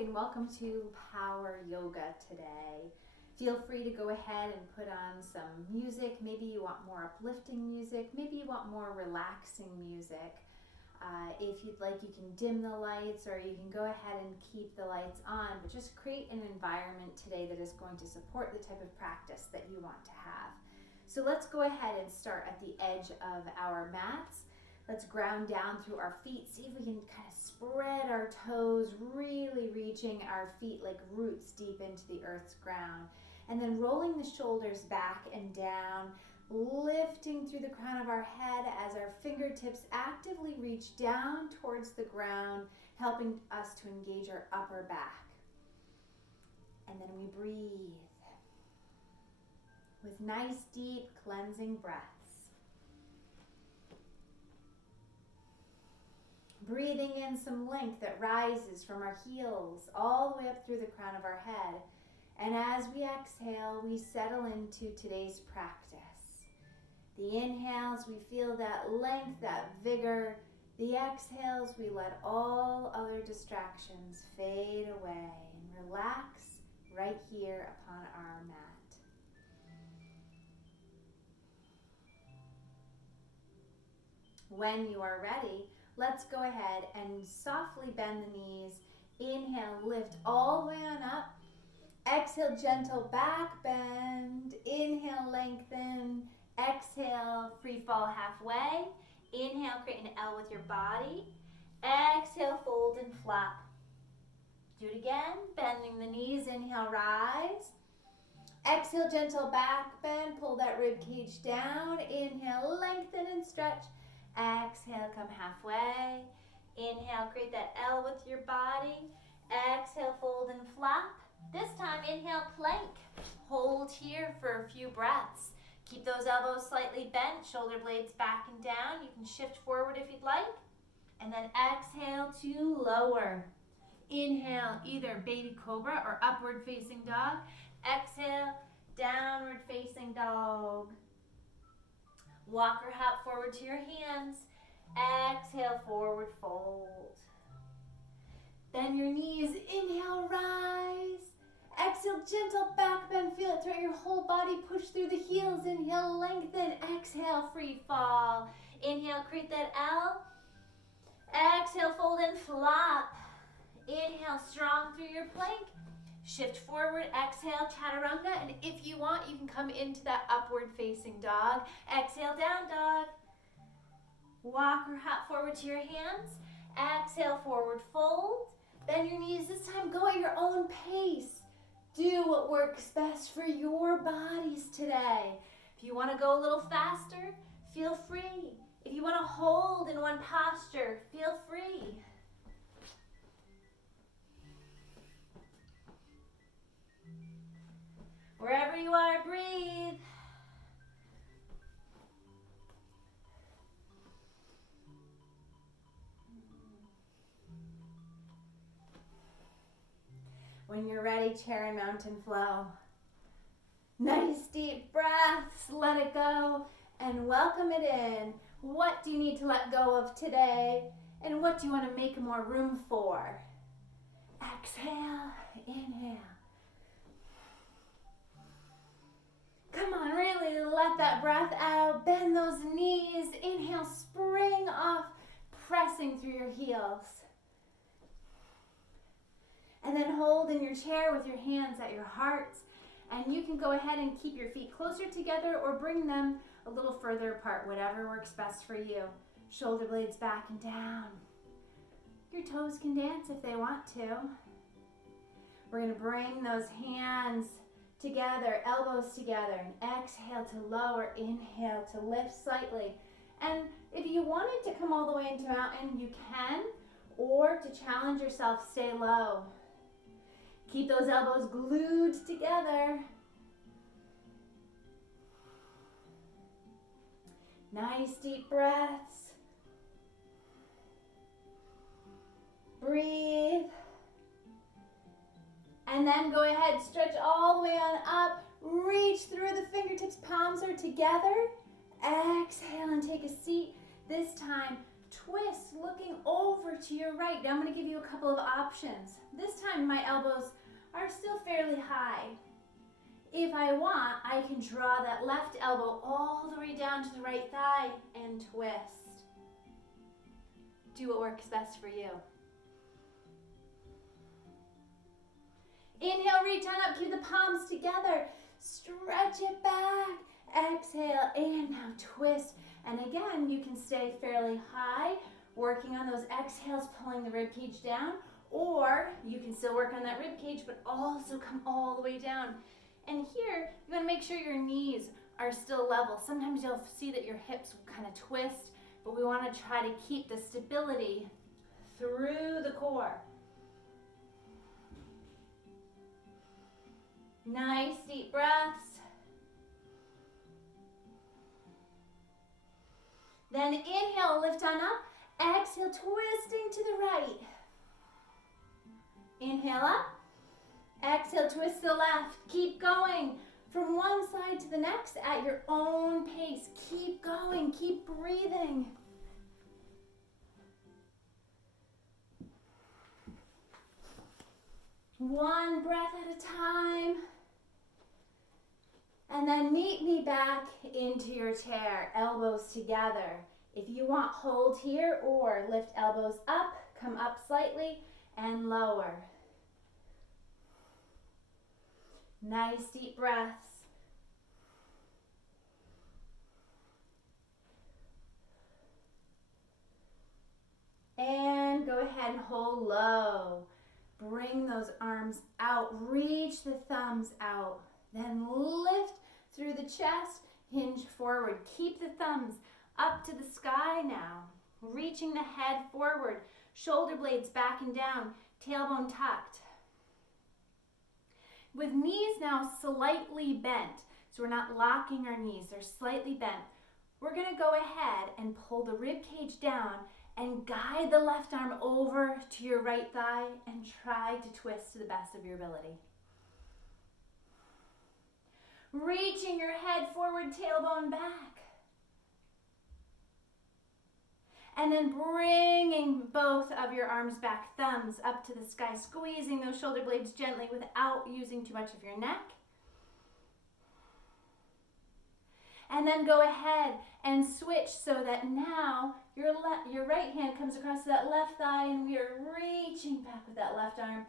and welcome to Power Yoga today. Feel free to go ahead and put on some music. Maybe you want more uplifting music. Maybe you want more relaxing music. If you'd like, you can dim the lights or you can go ahead and keep the lights on, but just create an environment today that is going to support the type of practice that you want to have. So let's go ahead and start at the edge of our mats. Let's ground down through our feet. See if we can kind of spread our toes, really reaching our feet like roots deep into the earth's ground. And then rolling the shoulders back and down, lifting through the crown of our head as our fingertips actively reach down towards the ground, helping us to engage our upper back. And then we breathe with nice, deep, cleansing breaths. Breathing in some length that rises from our heels all the way up through the crown of our head. And as we exhale, we settle into today's practice. The inhales, we feel that length, that vigor. The exhales, we let all other distractions fade away and relax right here upon our mat. When you are ready, let's go ahead and softly bend the knees. Inhale, lift all the way on up. Exhale, gentle back bend. Inhale, lengthen. Exhale, free fall halfway. Inhale, create an L with your body. Exhale, fold and flap. Do it again, bending the knees. Inhale, rise. Exhale, gentle back bend. Pull that rib cage down. Inhale, lengthen and stretch. Exhale, come halfway. Inhale, create that L with your body. Exhale, fold and flap. This time, inhale, plank. Hold here for a few breaths. Keep those elbows slightly bent, shoulder blades back and down. You can shift forward if you'd like. And then exhale to lower. Inhale, either baby cobra or upward facing dog. Exhale, downward facing dog. Walk or hop forward to your hands. Exhale, forward fold. Bend your knees. Inhale, rise. Exhale, gentle back bend. Feel it throughout your whole body. Push through the heels. Inhale, lengthen. Exhale, free fall. Inhale, create that L. Exhale, fold and flop. Inhale, strong through your plank. Shift forward, exhale, chaturanga, and if you want, you can come into that upward facing dog. Exhale, down dog. Walk or hop forward to your hands. Exhale, forward fold. Bend your knees. This time, go at your own pace. Do what works best for your bodies today. If you want to go a little faster, feel free. If you want to hold in one posture, feel free. Wherever you are, breathe. When you're ready, chair and mountain flow. Nice deep breaths, let it go, and welcome it in. What do you need to let go of today, and what do you want to make more room for? Exhale, inhale. Come on, really let that breath out. Bend those knees. Inhale, spring off, pressing through your heels. And then hold in your chair with your hands at your hearts. And you can go ahead and keep your feet closer together or bring them a little further apart, whatever works best for you. Shoulder blades back and down. Your toes can dance if they want to. We're going to bring those hands together, elbows together, and exhale to lower, inhale to lift slightly. And if you wanted to come all the way into mountain, you can, or to challenge yourself, stay low. Keep those elbows glued together. Nice deep breaths. Breathe. And then go ahead, stretch all the way on up. Reach through the fingertips, palms are together. Exhale and take a seat. This time, twist, looking over to your right. Now I'm going to give you a couple of options. This time my elbows are still fairly high. If I want, I can draw that left elbow all the way down to the right thigh and twist. Do what works best for you. Inhale, reach on up, keep the palms together. Stretch it back. Exhale, and now twist. And again, you can stay fairly high, working on those exhales, pulling the rib cage down, or you can still work on that rib cage, but also come all the way down. And here, you want to make sure your knees are still level. Sometimes you'll see that your hips kind of twist, but we want to try to keep the stability through the core. Nice deep breaths. Then inhale, lift on up. Exhale, twisting to the right. Inhale up. Exhale, twist to the left. Keep going from one side to the next at your own pace. Keep going, keep breathing. One breath at a time. And then meet me back into your chair, elbows together. If you want, hold here or lift elbows up, come up slightly and lower. Nice deep breaths. And go ahead and hold low. Bring those arms out, reach the thumbs out. Then lift through the chest, hinge forward. Keep the thumbs up to the sky now. Reaching the head forward, shoulder blades back and down, tailbone tucked. With knees now slightly bent, so we're not locking our knees, they're slightly bent. We're gonna go ahead and pull the rib cage down and guide the left arm over to your right thigh and try to twist to the best of your ability. Reaching your head forward, tailbone back. And then bringing both of your arms back, thumbs up to the sky, squeezing those shoulder blades gently without using too much of your neck. And then go ahead and switch so that now your right hand comes across that left thigh and we are reaching back with that left arm.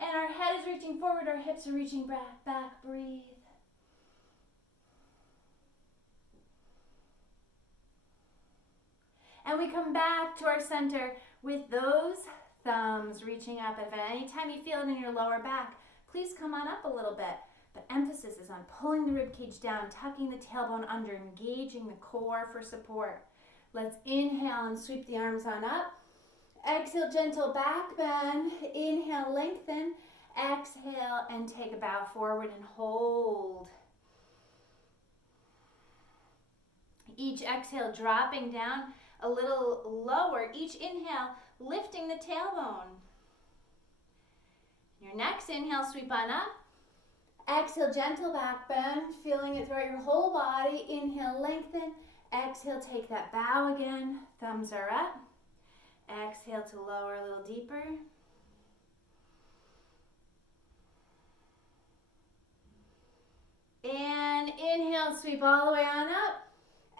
And our head is reaching forward, our hips are reaching back. Breathe. And we come back to our center with those thumbs reaching up. If at any time you feel it in your lower back, please come on up a little bit. But emphasis is on pulling the rib cage down, tucking the tailbone under, engaging the core for support. Let's inhale and sweep the arms on up. Exhale, gentle back bend. Inhale, lengthen. Exhale and take a bow forward and hold. Each exhale dropping down a little lower. Each inhale lifting the tailbone. Your next inhale, sweep on up. Exhale, gentle back bend, feeling it throughout your whole body. Inhale, lengthen. Exhale, take that bow again. Thumbs are up. Exhale to lower a little deeper. And inhale, sweep all the way on up.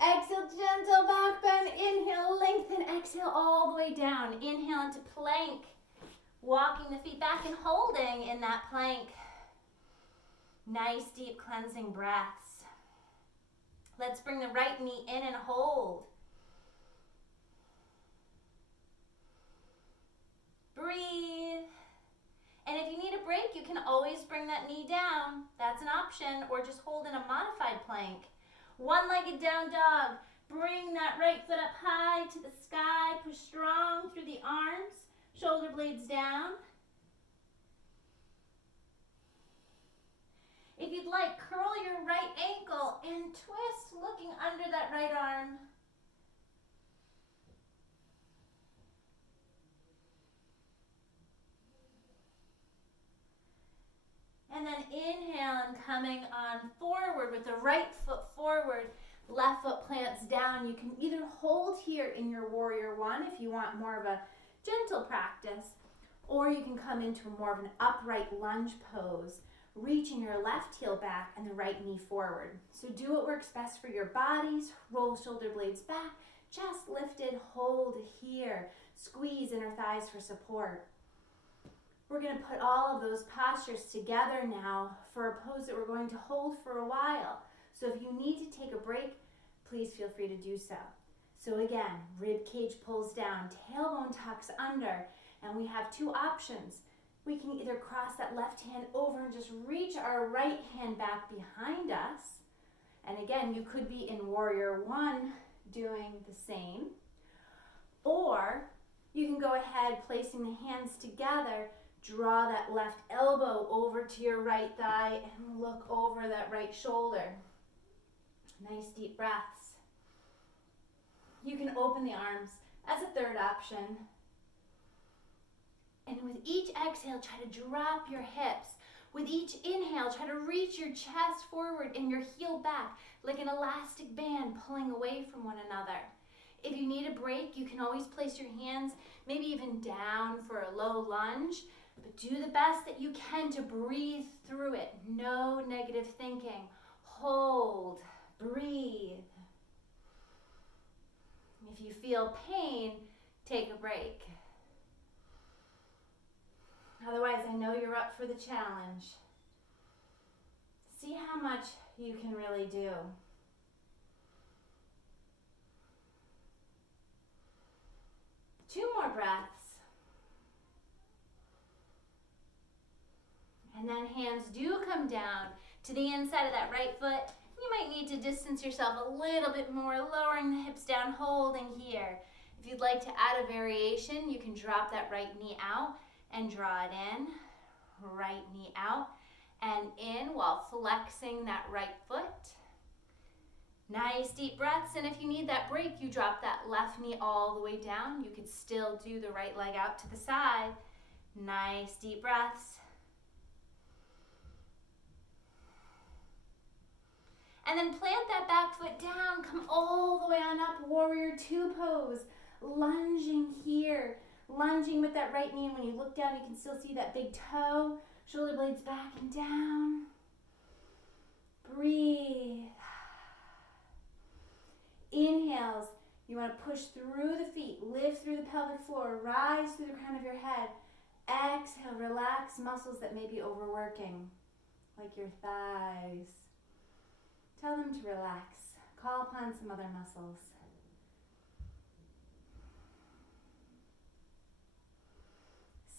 Exhale, gentle back bend. Inhale, lengthen. Exhale, all the way down. Inhale into plank. Walking the feet back and holding in that plank. Nice deep cleansing breaths. Let's bring the right knee in and hold. Breathe. And if you need a break, you can always bring that knee down. That's an option, or just hold in a modified plank. One-legged down dog. Bring that right foot up high to the sky. Push strong through the arms. Shoulder blades down. If you'd like, curl your right ankle and twist, looking under that right arm. And then inhale and coming on forward with the right foot forward. Left foot plants down. You can either hold here in your warrior one if you want more of a gentle practice, or you can come into more of an upright lunge pose, reaching your left heel back and the right knee forward. So do what works best for your bodies. Roll shoulder blades back, chest lifted, hold here. Squeeze inner thighs for support. We're going to put all of those postures together now for a pose that we're going to hold for a while. So if you need to take a break, please feel free to do so. So again, rib cage pulls down, tailbone tucks under, and we have two options. We can either cross that left hand over and just reach our right hand back behind us. And again, you could be in warrior one doing the same. Or you can go ahead placing the hands together, draw that left elbow over to your right thigh and look over that right shoulder. Nice deep breaths. You can open the arms as a third option. And with each exhale, try to drop your hips. With each inhale, try to reach your chest forward and your heel back like an elastic band pulling away from one another. If you need a break, you can always place your hands maybe even down for a low lunge, but do the best that you can to breathe through it. No negative thinking. Hold, breathe. If you feel pain, take a break. Otherwise, I know you're up for the challenge. See how much you can really do. Two more breaths. And then hands do come down to the inside of that right foot. You might need to distance yourself a little bit more, lowering the hips down, holding here. If you'd like to add a variation, you can drop that right knee out and draw it in. Right knee out and in while flexing that right foot. Nice deep breaths, and if you need that break, you drop that left knee all the way down. You could still do the right leg out to the side. Nice deep breaths. And then plant that back foot down, come all the way on up, warrior two pose. Lunging here, lunging with that right knee. When you look down, you can still see that big toe. Shoulder blades back and down. Breathe. Inhales, you want to push through the feet, lift through the pelvic floor, rise through the crown of your head. Exhale, relax muscles that may be overworking, like your thighs. Tell them to relax. Call upon some other muscles.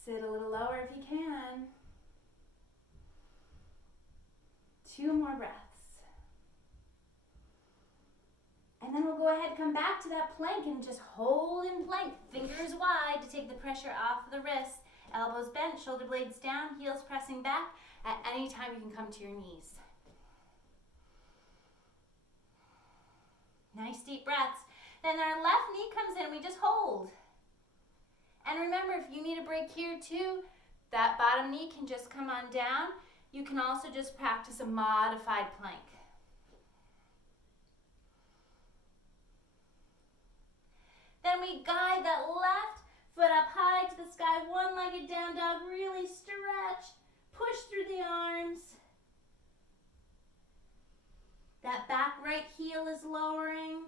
Sit a little lower if you can. Two more breaths. And then we'll go ahead, come back to that plank and just hold in plank. Fingers wide to take the pressure off the wrists. Elbows bent, shoulder blades down, heels pressing back. At any time you can come to your knees. Nice deep breaths. Then our left knee comes in, we just hold. And remember, if you need a break here too, that bottom knee can just come on down. You can also just practice a modified plank. Then we guide that left foot up high to the sky, one-legged down dog, really stretch, push through the arms. That back right heel is lowering,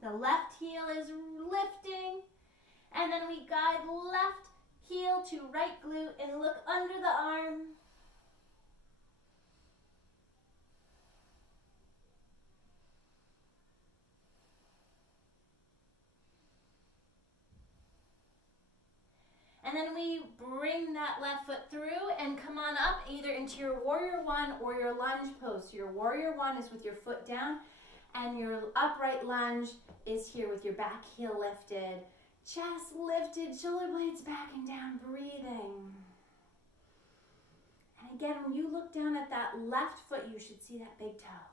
the left heel is lifting, and then we guide left heel to right glute and look under the arm. And then we bring that left foot through and come on up either into your warrior one or your lunge pose. So your warrior one is with your foot down, and your upright lunge is here with your back heel lifted, chest lifted, shoulder blades back and down, breathing. And again, when you look down at that left foot, you should see that big toe.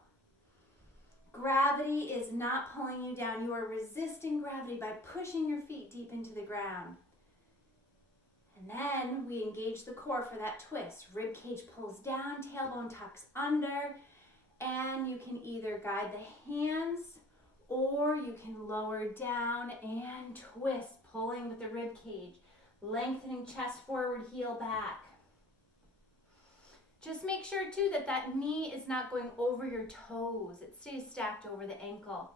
Gravity is not pulling you down. You are resisting gravity by pushing your feet deep into the ground. And then we engage the core for that twist. Rib cage pulls down, tailbone tucks under, And you can either guide the hands or you can lower down and twist, pulling with the rib cage, lengthening chest forward, heel back. Just make sure too that that knee is not going over your toes. It stays stacked over the ankle.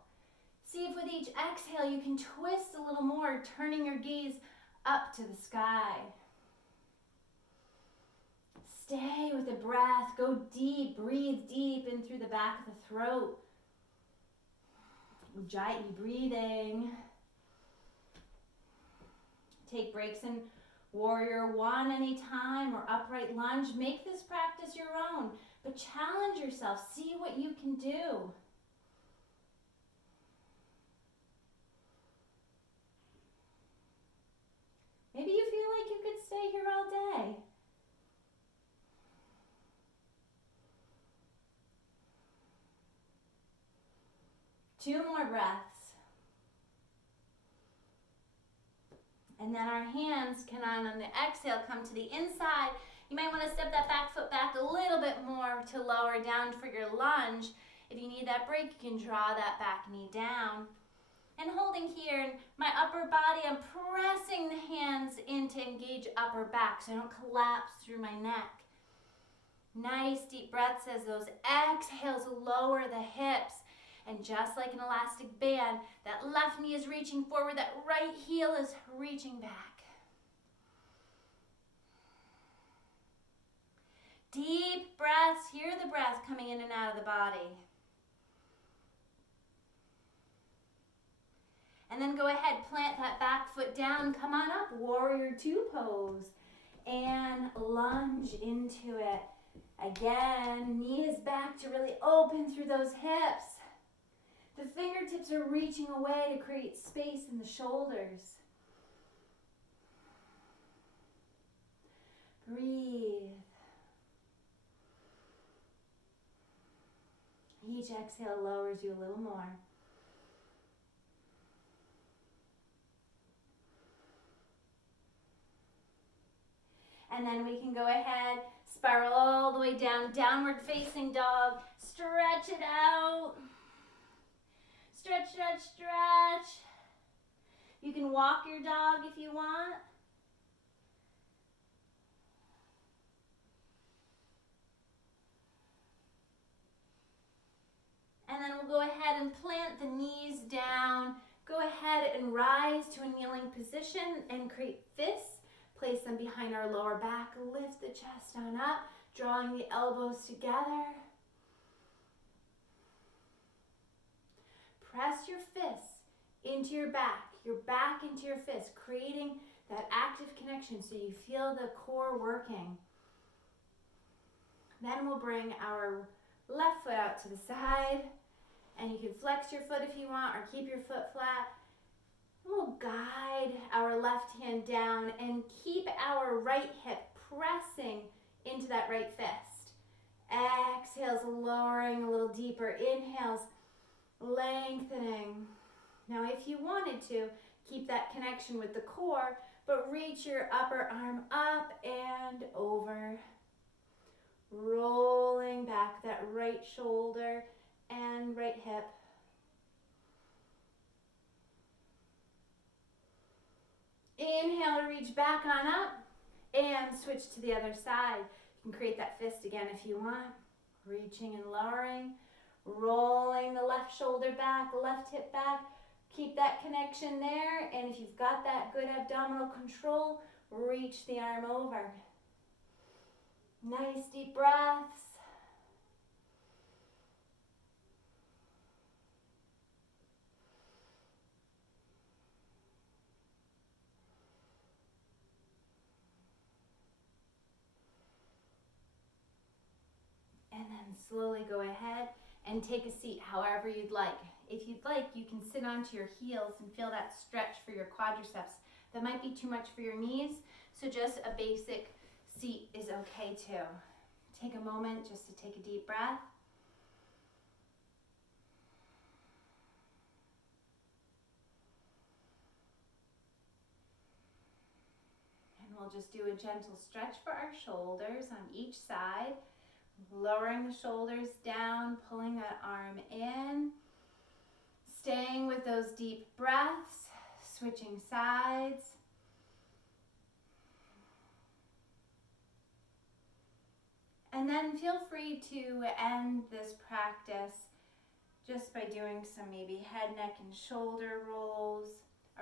See if with each exhale you can twist a little more, turning your gaze up to the sky. Stay with the breath. Go deep. Breathe deep in through the back of the throat. Ujjayi breathing. Take breaks in Warrior One anytime or upright lunge. Make this practice your own, but challenge yourself. See what you can do. Maybe you feel like you could stay here all day. Two more breaths. And then our hands can, on the exhale, come to the inside. You might want to step that back foot back a little bit more to lower down for your lunge. If you need that break, you can draw that back knee down. And holding here in my upper body, I'm pressing the hands in to engage upper back so I don't collapse through my neck. Nice deep breaths as those exhales lower the hips. And just like an elastic band, that left knee is reaching forward, that right heel is reaching back. Deep breaths, hear the breath coming in and out of the body. And then go ahead, plant that back foot down, come on up, Warrior Two pose, and lunge into it. Again, knees back to really open through those hips. The fingertips are reaching away to create space in the shoulders. Breathe. Each exhale lowers you a little more. And then we can go ahead, spiral all the way down, downward facing dog. Stretch it out. Stretch, stretch, stretch. You can walk your dog if you want. And then we'll go ahead and plant the knees down. Go ahead and rise to a kneeling position and create fists. Place them behind our lower back. Lift the chest on up, drawing the elbows together. Press your fists into your back into your fists, creating that active connection so you feel the core working. Then we'll bring our left foot out to the side, and you can flex your foot if you want or keep your foot flat. We'll guide our left hand down and keep our right hip pressing into that right fist. Exhales, lowering a little deeper. Inhales, lengthening. Now, if you wanted to, keep that connection with the core, but reach your upper arm up and over. Rolling back that right shoulder and right hip. Inhale to reach back on up and switch to the other side. You can create that fist again if you want. Reaching and lowering. Rolling the left shoulder back, left hip back. Keep that connection there, and if you've got that good abdominal control, reach the arm over. Nice deep breaths. And then slowly go ahead and take a seat however you'd like. If you'd like, you can sit onto your heels and feel that stretch for your quadriceps. That might be too much for your knees, so just a basic seat is okay too. Take a moment just to take a deep breath. And we'll just do a gentle stretch for our shoulders on each side. Lowering the shoulders down, pulling that arm in. Staying with those deep breaths, switching sides. And then feel free to end this practice just by doing some maybe head, neck, and shoulder rolls,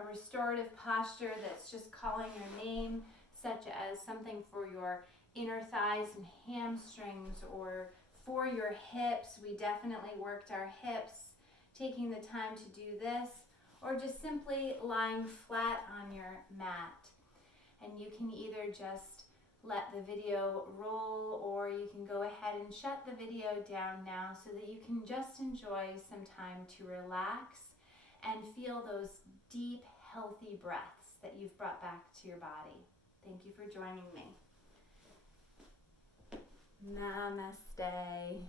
a restorative posture that's just calling your name, such as something for your inner thighs and hamstrings or for your hips. We definitely worked our hips, taking the time to do this, or just simply lying flat on your mat. And you can either just let the video roll, or you can go ahead and shut the video down now so that you can just enjoy some time to relax and feel those deep, healthy breaths that you've brought back to your body. Thank you for joining me. Namaste.